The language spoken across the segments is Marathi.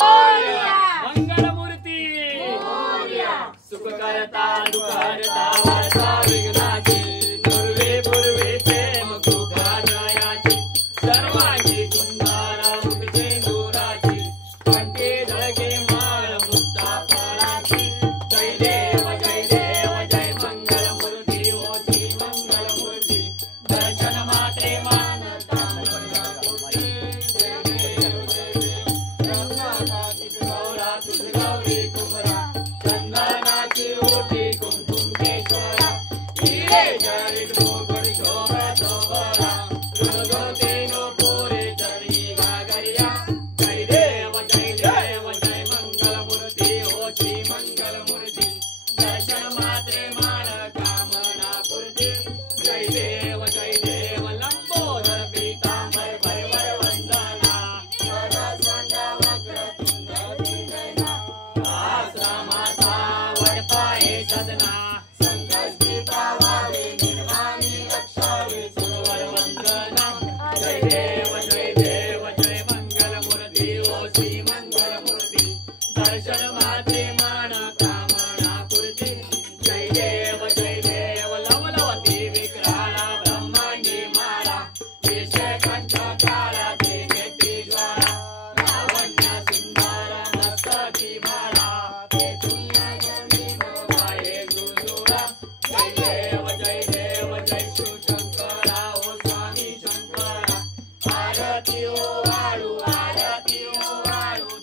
मंगलमूर्ती सुख करता दुःख हरता वार्ता विघ्नाची पूर्वे पूर्वे प्रेम कृपाजयाची सर्वांगी सुंदर मुक्ती दूराची कंठी धडके माळ मुक्ता फळाची जय देव जय देव जय मंगलमूर्ती ओ श्री मंगलमूर्ती दर्शन मात्रे मानता गौरी कुमरा चंदनाची ओटी कुंकुमेश्वरा हिरे जरी गोगड शोभा शोभरा ऋणगोतीनो पोरे चरी गागरिया जय देव जय देव जय मंगलमूर्ती ओ श्री मंगलमूर्ती दर्शन मात्रे मान कामना पूर्ती जय देव लंबोदर पीतांबर भरभर वंदना वरसंड वक्रतुंड दिनयना आश्रमाता वडपाये सदना संकष्टी पावावे निर्वाणी अक्षरे सुरवर वंदना जय देव जय मंगलमूर्ती ओ श्री मंगलमूर्ती दर्शन मात्रे मान कामना पूर्ती जय देव लवलवती विक्राला ब्रह्मांडी माला विषयकंठ काला ते नेत्री ज्वाला लावण्य सुंदर मस्तकी माला ते तुल्य जमीन वाये गुरुरा जय देव जय शिवशंकरा ओ स्वामी शंकरा आरती ओ वाळू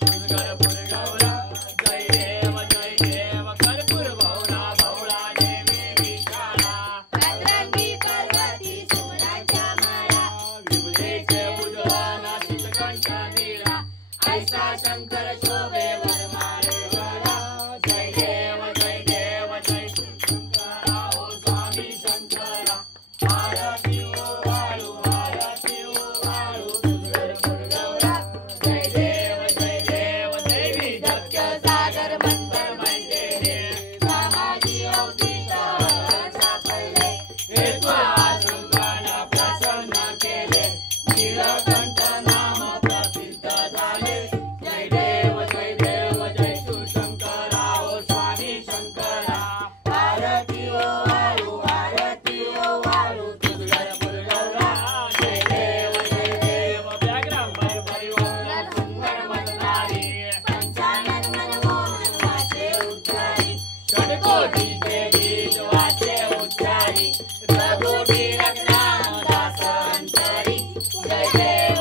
दुर्गर पुरगौरा जय देव कर्पूर भौरा देवी विशाला भद्रंगी पर्वती सोनाच्या माळा विभूतीचे उज्ज्वल शीतकंठ नीरा ऐसा शंकर शोभे वरमाळे गळा जय देव शिवशंकरा ओ स्वामी शंकरा आरती ओ वाळू दुर्गर पुरगौरा जय देव देवी धक्य सागर मंतर मंडेले समाधी अवतीत सापडले हेत्वा शृंगान प्रसन्न केले नीलकंठ नाम प्रसिद्ध झाले जय देव शिवशंकरा ओ स्वामी शंकरा आरती ओ वाळू दुर्गर पुरगौरा जय देव व्याघ्रांबर परिवार सुंदर मननारी पंचानन मनमोहन वाचे उद्धारी षडकोटी देवी वाचे उच्चारी रघुबीर नाम दास अंतरी जय देव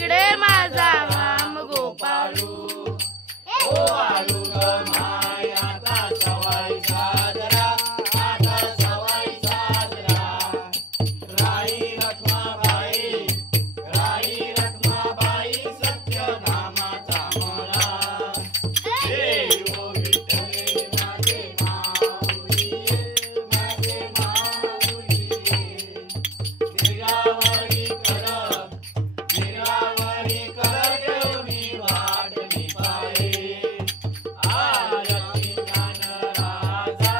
इकडे माझा वाम गोपाळू ओ आलू ग माय आता सवाई साजरा, आता सवाई साजरा. राई रखमाबाई, राई रखमाबाई सत्यनामाचा मला. देव विठ्ठले माझे माऊली, माझे माऊली. निरावरी कर, निरावरी कर ठेवली वाटणी पाये. आरती ज्ञान राजा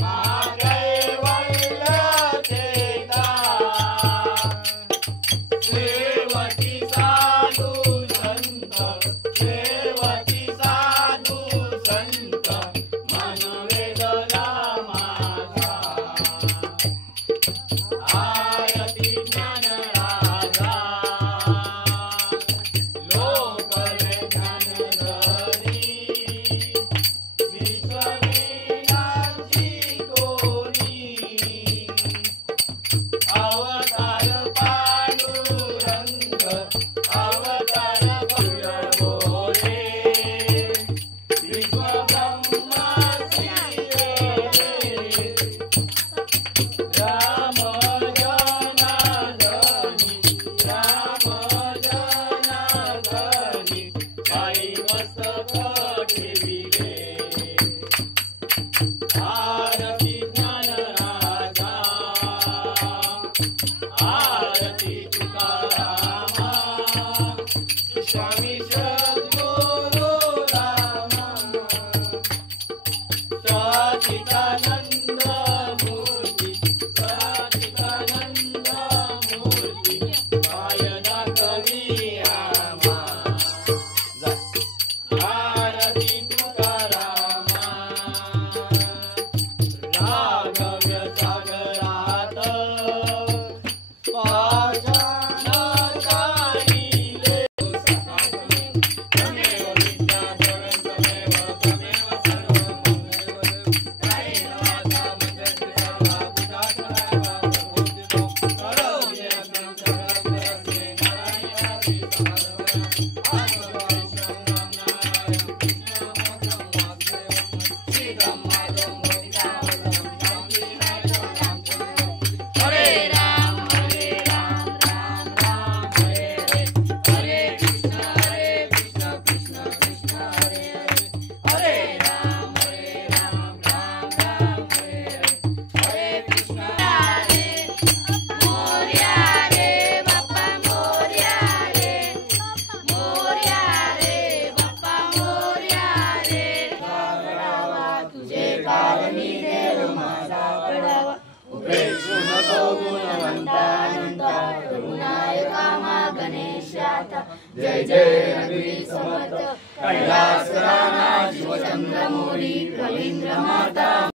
मागे वळलं देता. सेवती साधू संत, सेवती साधू संत मन वेदला माझा. आरती ज्ञान राजा लोकले ज्ञान धरी. विश्ववीणाची कोणी अवतार पांडुरंग, अवतार बोले. विश्वब्रह्मासी राम जनार्दनी, राम जनार्दनी पायी मस्तक ठेविले. आरती ज्ञान राजा, आरती तुकारामा. स्वामी सद्गुरु रामा. सच्चिदानंद मूर्ती, सच्चिदानंद मूर्ती पायदा कवी आमा. आरती तुकारामा. राघव्य सागरात पाषाण काढिले. तमेव विद्याधरं, तमेव तमेव सर्वं कायेन वाचा मनसेन्द्रियैर्वा बुद्ध्यात्मना वा प्रकृतितो करोमि यज्ञं सर्वत्र नारायणादि समारम्भं. आत्मवैश्वं नारायणं कृष्णमोक्षं वासुदेवं श्रीधं माधवं गोपिकावल्लभं शान्तिनाथं रामचन्द्रं. हरे राम, राम राम, हरे हरे. हरे कृष्ण, कृष्ण कृष्ण हरे हरे. हरे राम, राम राम, हरे हरे. हरे कृष्ण. मोरया रे बाप्पा मोरया रे, मोरया रे बाप्पा मोरया रे. पडावा तुझे कारणी देव माझा पडावा. उपेक्षु नको गुणवंता अनंता करुणायका मा गणेशाता. जय जय रघुवीर समर्थ कैलास राणा शिवचंद्र मोरी कवींद्र माता.